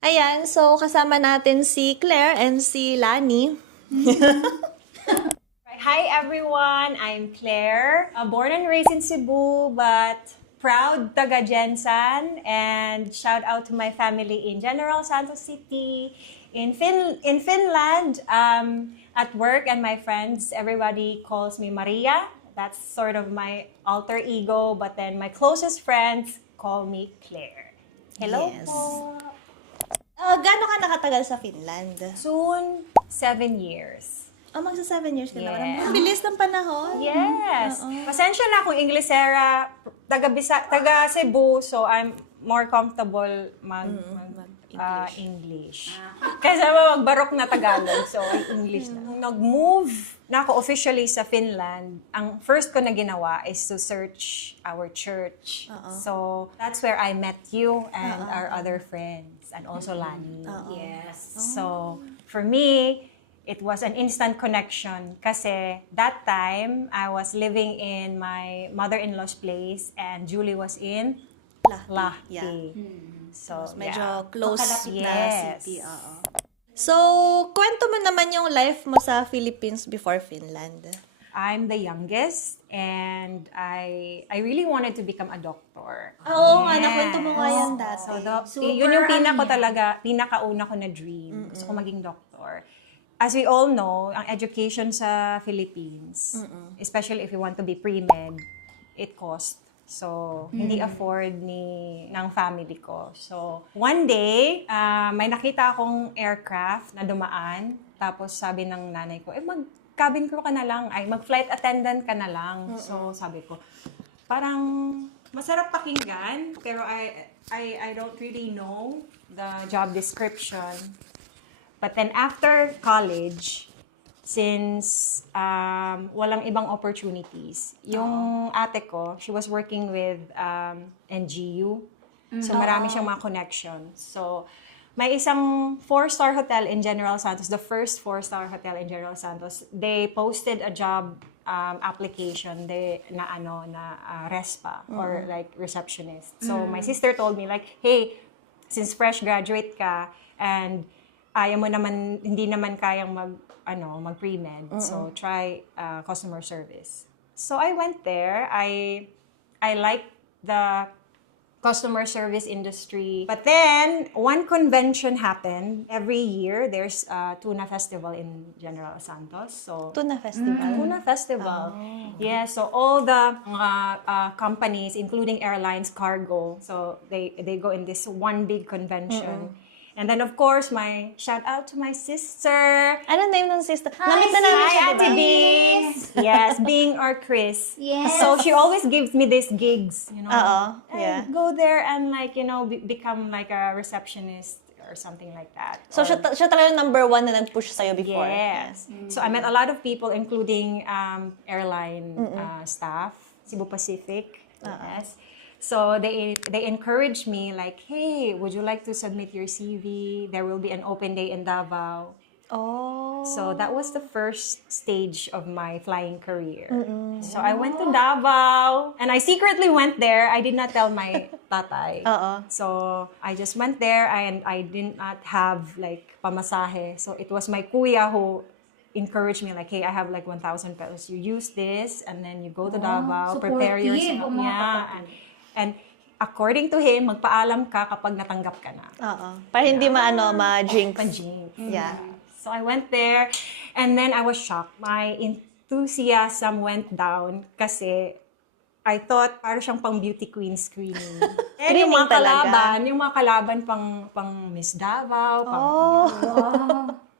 Ayan, so kasama natin si Claire and si Lani. Hi everyone, I'm Claire. Born and raised in Cebu, but proud taga Jensan. And shout out to my family in General Santos City, in Finland. At work and my friends, everybody calls me Maria. That's sort of my alter ego. But then my closest friends call me Claire. Hello Yes. po. Gaano ka nakatagal sa Finland? Soon, 7 years. Magsa 7 years ka naman. Yeah. Ang bilis ng panahon. Yes. Pasensya na kung Inglesera, taga Cebu, so I'm more comfortable English. Kasi magbarok na Tagalog, so English na. Nung nag-move na ako officially sa Finland, ang first ko na ginawa is to search our church. So that's where I met you and our other friends, and also Lani. Yes. So for me, it was an instant connection kasi that time I was living in my mother-in-law's place and Julie was in Lahti. Yeah. So, Medyo close na Yes. city. So, kwento mo naman yung life mo sa Philippines before Finland. I'm the youngest and I really wanted to become a doctor. Oo nga, nakwento mo nga yan dati. So, yun yung pinakauna ko na dream. Gusto ko maging doctor. As we all know, ang education sa Philippines, especially if you want to be pre-med, it costs. So, hindi afford ng family ko. So, one day, may nakita akong aircraft na dumaan. Tapos sabi ng nanay ko, mag-cabin crew ka na lang. Mag-flight attendant ka na lang. So, sabi ko, parang masarap pakinggan, pero I don't really know the job description. But then after college, since walang ibang opportunities, yung ate ko, she was working with NGU. So marami siyang mga connections. So may isang 4-star hotel in General Santos, the first 4-star hotel in General Santos, they posted a job application na respa or like receptionist. So my sister told me like, hey, since fresh graduate ka and hindi naman kayang mag pre-med. So try customer service. So I went there. I liked the customer service industry. But then one convention happened. Every year there's a tuna festival in General Santos. So Tuna Festival. Tuna Festival. Yeah, so all the companies, including airlines, cargo, so they go in this one big convention. And then, of course, my shout out to my sister. Ano name ng sister? Namit na namin siya, Hi, Ate diba? Bing. Yes, Bing or Chris. Yes. So she always gives me these gigs, you know. Yeah. And go there and like, become like a receptionist or something like that. So, siya talaga yung number 1 na nag-push sa'yo before. Yes. So I met a lot of people, including airline staff, Cebu Pacific. Yes. So they encouraged me like, hey, would you like to submit your CV? There will be an open day in Davao. Oh. So that was the first stage of my flying career. So I went to Davao and I secretly went there. I did not tell my tatay. So I just went there and I did not have like pamasahe. So it was my kuya who encouraged me like, hey, I have like 1,000 pesos. You use this and then you go to Davao, prepare yourself. And according to him, magpaalam ka kapag natanggap ka na. Para hindi ma-jinx. Jinx. Yeah. So I went there and then I was shocked. My enthusiasm went down kasi I thought parang siyang pang beauty queen screening. And yung mga kalaban pang Miss Davao,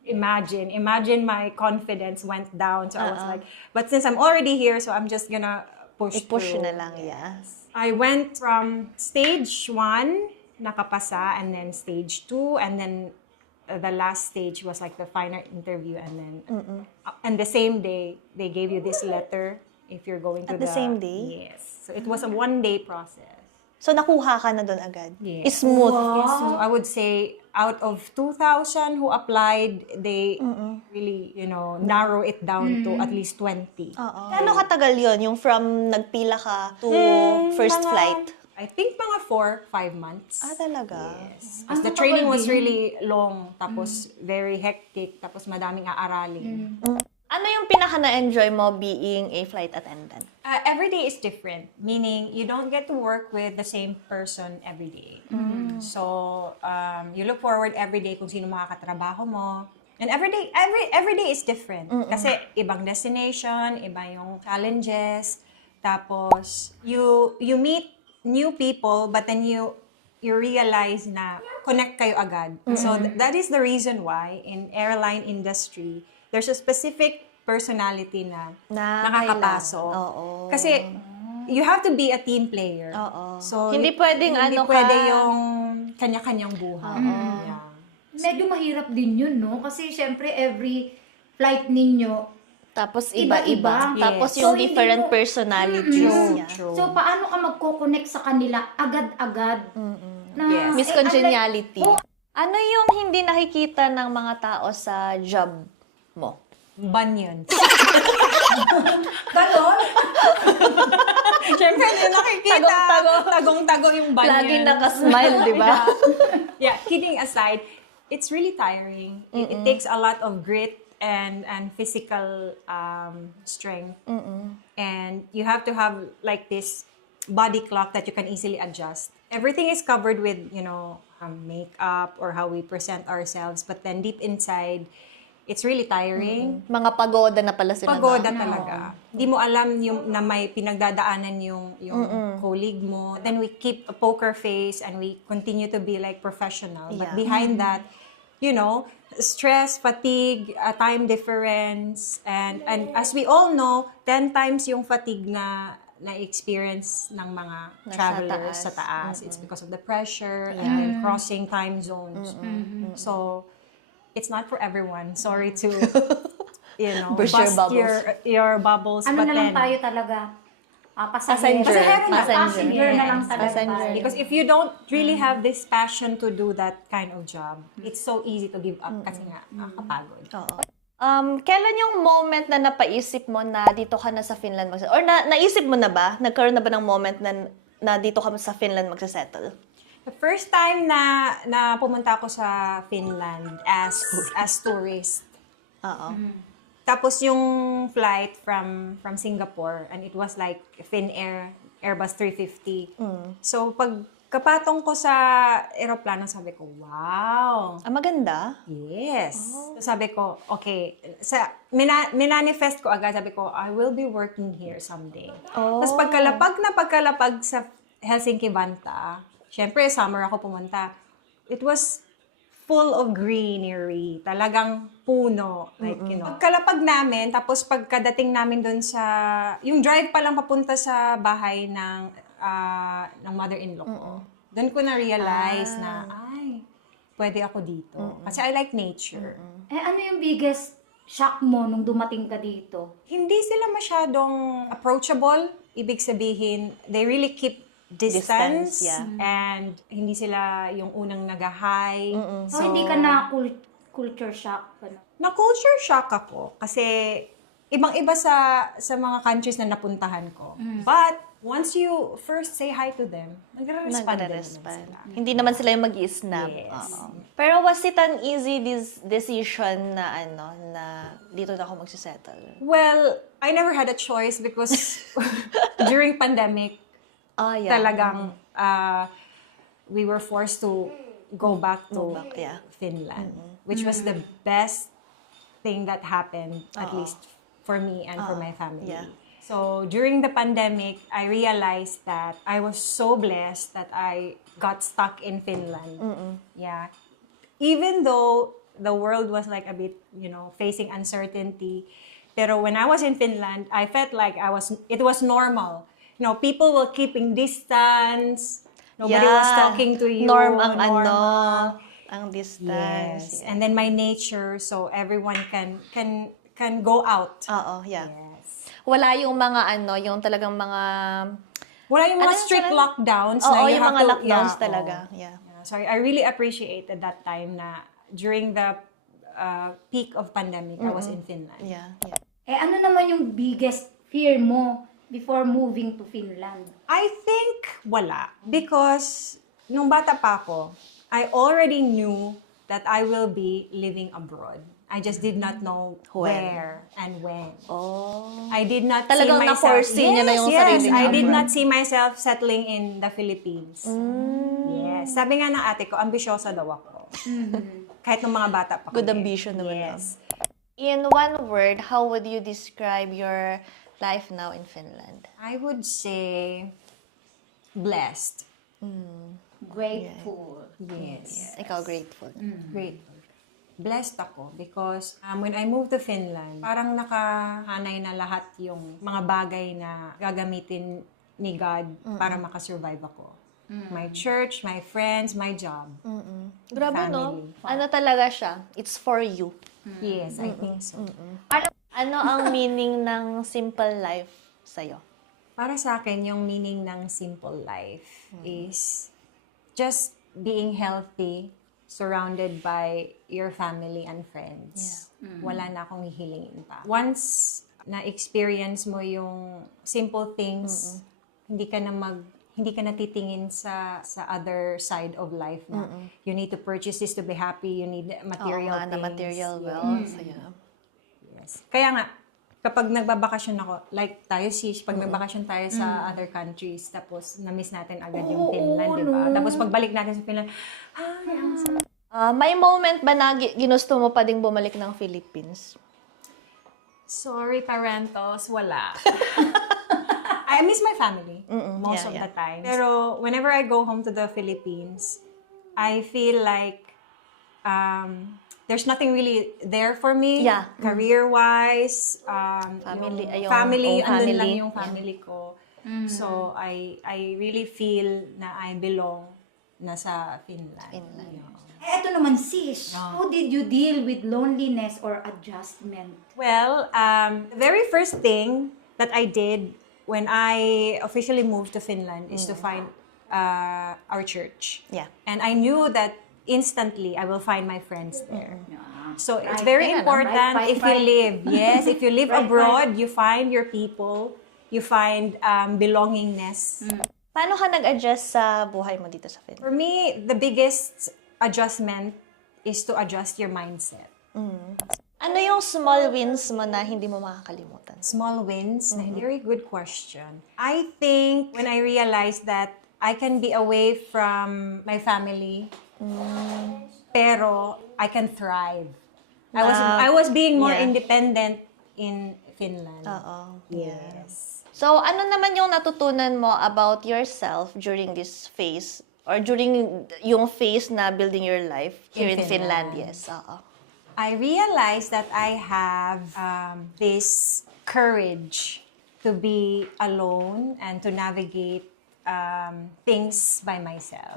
Imagine my confidence went down. So I was like, but since I'm already here, so I'm just gonna push through. na lang, yes. I went from stage 1, nakapasa, and then stage 2, and then the last stage was like the final interview, and then and the same day they gave you this letter if you're going to the same day? Yes. So it was a 1-day process. So, nakuha ka na doon agad? Yes. Smooth. So I would say out of 2,000 who applied, they really, narrow it down to at least 20. Kano katagal yon yung from nagpila ka to first flight? I think mga 4-5 months. Ah, talaga? Yes. Ang The tagal training was din. really long, tapos very hectic, tapos madaming aaralin. Ano yung pinaka na-enjoy mo being a flight attendant? Every day is different, meaning you don't get to work with the same person every day. So, you look forward every day kung sino makakatrabaho mo. And every day is different. Kasi ibang destination, iba yung challenges. Tapos, you meet new people, but then you realize na connect kayo agad. So, that is the reason why in airline industry, there's a specific personality na nakakapasok. kailangan. Oo. Kasi, you have to be a team player. Oo. So, Hindi pwedeng hindi ano pwede ka- yung kanya-kanyang buhay. Yeah. Medyo mahirap din yun, no? Kasi syempre every flight ninyo, Tapos Iba-iba. iba-iba. Tapos Yes. yung So, hindi different mo- personalities True, niya. true. so paano ka magko-connect sa kanila agad-agad? Na, Yes. Miss Congeniality. Oh. Ano yung hindi nakikita ng mga tao sa job mo? Bunions. Ganon? Siyempre, hindi nakikita. Tagong-tago. Tagong-tago yung bunions. Laging nakasmile, di ba? Yeah, kidding aside, it's really tiring. It takes a lot of grit and physical strength. And you have to have like this body clock that you can easily adjust. Everything is covered with, makeup or how we present ourselves. But then deep inside, it's really tiring. Mga pagoda na pala sila. Pagoda no? talaga. Hindi mo alam yung na may pinagdadaanan yung colleague mo. Then we keep a poker face and we continue to be like professional. But Yeah. behind that, stress, fatigue, time difference, and as we all know, 10 times yung fatigue na experience ng mga Nasa travelers taas. sa taas. It's because of the pressure and then crossing time zones. So, it's not for everyone. Sorry to, Burst your bust bubbles. your bubbles. Ano but na lang then, tayo talaga? Passenger. Pasahero na. Passenger. Passenger na lang talaga Passenger. tayo. because if you don't really have this passion to do that kind of job, it's so easy to give up kasi nga, nakakapagod. Oo. Kailan yung moment na napaisip mo na dito ka na sa Finland magsettle? Or naisip mo na ba? Nagkaroon na ba ng moment na dito ka sa Finland magsettle? The first time na pumunta ako sa Finland as tourist, Oo. tapos yung flight from Singapore, and it was like Finnair, Airbus 350. So pagkapatong ko sa eroplano, sabi ko, wow! Maganda. Yes. So sabi ko, okay, minanifest ko agad, sabi ko, I will be working here someday. Tapos pagkalapag sa Helsinki-Vantaa, syempre summer ako pumunta, it was full of greenery, talagang puno, like, Pagkalapag namin, tapos pagkadating namin doon yung drive pa lang papunta sa bahay ng mother-in-law ko, doon ko na-realize na, ay, pwede ako dito. Kasi I like nature. Ano yung biggest shock mo nung dumating ka dito? Hindi sila masyadong approachable. Ibig sabihin, they really keep distance. Yeah. And hindi sila yung unang nag-hi. So, hindi ka na culture shock? Ano? Na-culture shock ako. Kasi ibang-iba sa mga countries na napuntahan ko. But once you first say hi to them, nagre-respond din naman sila. Hindi naman sila yung mag-i-snap. Yes. Oo. Pero was it an easy decision na na dito na ako magsisettle? Well, I never had a choice because during pandemic, Yeah. talagang we were forced to go back to yeah. Finland, which was the best thing that happened, at least for me and for my family. Yeah. So during the pandemic, I realized that I was so blessed that I got stuck in Finland. Yeah. Even though the world was like a bit, facing uncertainty, pero when I was in Finland, I felt like it was normal. People were keeping distance. Nobody was talking to you. Normal. Ang Yes. distance. And then my nature, so everyone can go out. Oo, yeah. Yes. Wala yung mga yung talagang mga... Wala yung mga Ano yung strict talaga? lockdowns. Oo, na you yung have mga to- lockdowns yeah, talaga. oo. Yeah. So I really appreciated that time na during the peak of pandemic, I was in Finland. Yeah. Ano naman yung biggest fear mo before moving to Finland? I think wala. Because nung bata pa ako, I already knew that I will be living abroad. I just did not know When. where and when. Oh. I did not Talagang see myself... na-foresee niyo na yung sarili niyo I did abroad. not see myself settling in the Philippines. Yes. Sabi nga ng ate ko, ambisyosa daw ako. Kahit nung mga bata pa Good kami. ambition naman. Yes. In one word, how would you describe your life now in Finland? I would say blessed. Grateful. Yes. Ikaw grateful. Grateful. Blessed ako because when I moved to Finland, parang nakahanay na lahat yung mga bagay na gagamitin ni God para makasurvive ako. My church, my friends, my job. Grabe, no? Family. Ano talaga siya? It's for you. Yes, I think so. Ano ang meaning ng simple life sa'yo? Para sa akin, yung meaning ng simple life is just being healthy, surrounded by your family and friends. Wala na akong hihilingin pa. Once na-experience mo yung simple things, hindi ka na titingin sa other side of life na you need to purchase this to be happy, you need material Oo nga, things. na material wealth. Yeah. Yes. Kaya nga, kapag nagbabakasyon ako, like tayo sis, pag nagbakasyon tayo sa other countries, tapos na-miss natin agad yung Finland, di ba? Tapos pagbalik natin sa Finland, ang sarap. May moment ba na ginusto mo pa ding bumalik ng Philippines? Sorry, parentals, wala. I miss my family most of the time. Pero whenever I go home to the Philippines, I feel like there's nothing really there for me. Yeah. Career-wise, Family, yung yung family, own andun lang family. yung family ko. So, I really feel na I belong na sa Finland. Eh, eto naman sis, how did you deal with loneliness or adjustment? Well, the very first thing that I did when I officially moved to Finland is to find our church. Yeah. And I knew that instantly I will find my friends there. So it's Right. very Kaya important right, if you live. Yes, if you live Right, abroad, you find your people, you find belongingness. Paano ka nag-adjust sa buhay mo dito sa Finland? For me, the biggest adjustment is to adjust your mindset. Ano yung small wins mo na hindi mo makakalimutan? Small wins? Very good question. I think when I realized that I can be away from my family, pero I can thrive. I was being more Yeah. independent in Finland. Oo. Yes. So, ano naman yung natutunan mo about yourself during this phase or during yung phase na building your life here in In Finland? Finland. Yes, oo. I realized that I have this courage to be alone and to navigate things by myself.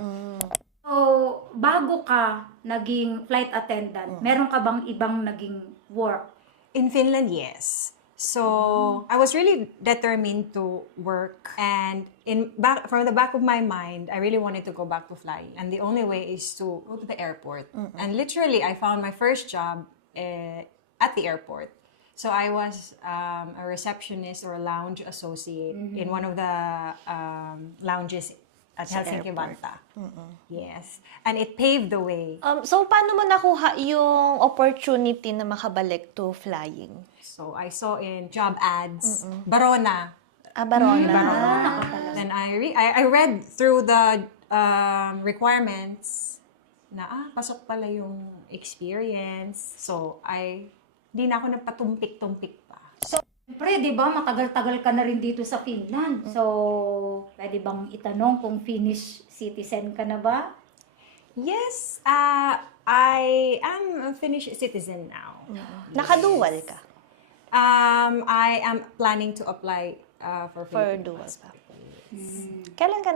So, bago ka naging flight attendant, meron ka bang ibang naging work? In Finland, yes. So I was really determined to work, and from the back of my mind, I really wanted to go back to flying. And the only way is to go to the airport. And literally, I found my first job at the airport. So I was a receptionist or a lounge associate in one of the lounges at Helsinki Vantaa. Yes, and it paved the way. So, paano mo nakuha yung opportunity na makabalik to flying? So I saw in job ads, Barona. Barona. Then I read through the requirements na pasok pala yung experience. So di na ako nagpatumpik-tumpik pa. Siyempre, di ba, matagal-tagal ka na rin dito sa Finland. So, pwede bang itanong kung Finnish citizen ka na ba? Yes, I am a Finnish citizen now. Nakadual ka? I am planning to apply for For Philippine dual passport. pa. Kailan ka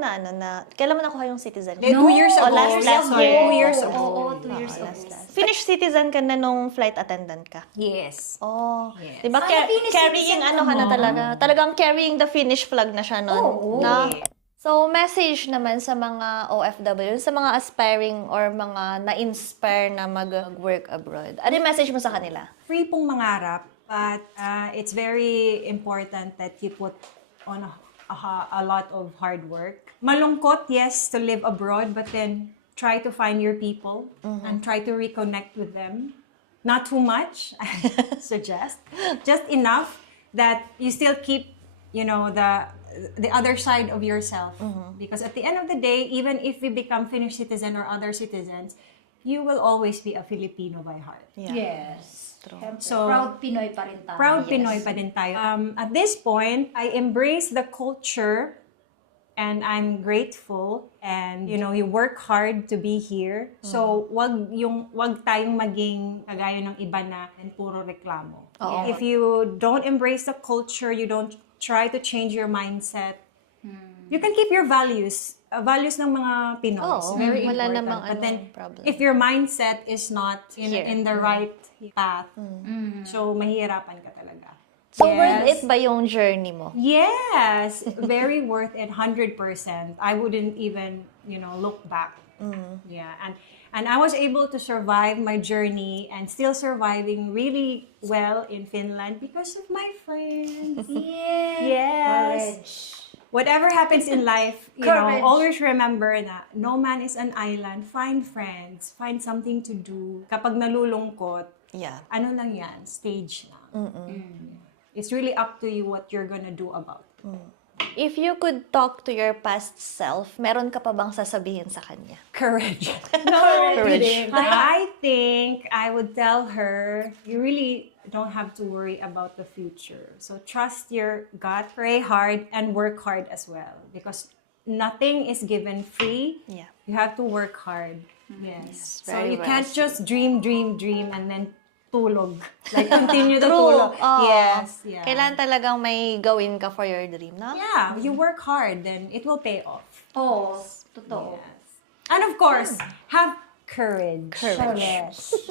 kailan mo nakuha yung citizen? 2 years ago. last Sorry, year. 2 years ago. Oo, 2 years ago. Finnish citizen ka na nung flight attendant ka? Yes. Oh. Yes. Diba, Finnish carrying citizen ano ka na mo? talaga. Talagang carrying the Finnish flag na siya nun. Oo. Na? So, message naman sa mga OFW, sa mga aspiring or mga na-inspire na mag-work abroad. Ano yung message mo sa kanila? Free pong mangarap, but it's very important that you put on a lot of hard work. Malungkot, yes, to live abroad, but then try to find your people and try to reconnect with them. Not too much, I suggest. Just enough that you still keep, the other side of yourself. Because at the end of the day, even if we become Finnish citizen or other citizens, you will always be a Filipino by heart. Yeah. Yes. Siyempre, So, proud Pinoy pa rin tayo. Proud Yes. Pinoy pa din tayo. At this point, I embrace the culture and I'm grateful and you work hard to be here. So wag tayong maging kagaya ng iba na and puro reklamo. Oo. If you don't embrace the culture, you don't try to change your mindset, you can keep your values. Values ng mga Pinoy. Oo, Very wala important. namang But then, problem. if your mindset is not Here. in the right path, so mahihirapan ka talaga. So, Yes. worth it ba yung journey mo? Yes, very worth it, 100%. I wouldn't even, look back. Yeah, and I was able to survive my journey and still surviving really well in Finland because of my friends. Yes. Yes. Courage. Whatever happens in life, Courage. always remember na no man is an island. Find friends, find something to do. Kapag nalulungkot, Yeah. ano lang yan, stage lang. It's really up to you what you're gonna do about it. If you could talk to your past self, meron ka pa bang sasabihin sa kanya? Courage. Courage. I think I would tell her, you really don't have to worry about the future. So trust your gut, pray hard, and work hard as well. Because nothing is given free. Yeah. You have to work hard. Yes. So very you well can't said. just dream, and then tulog. Like continue the True. tulog. Oo. Yes. Yeah. Kailangan talagang may gawin ka for your dream, no? Yeah, you work hard, then it will pay off. Oo, totoo. Yes. And of course, have courage. Courage. Yes.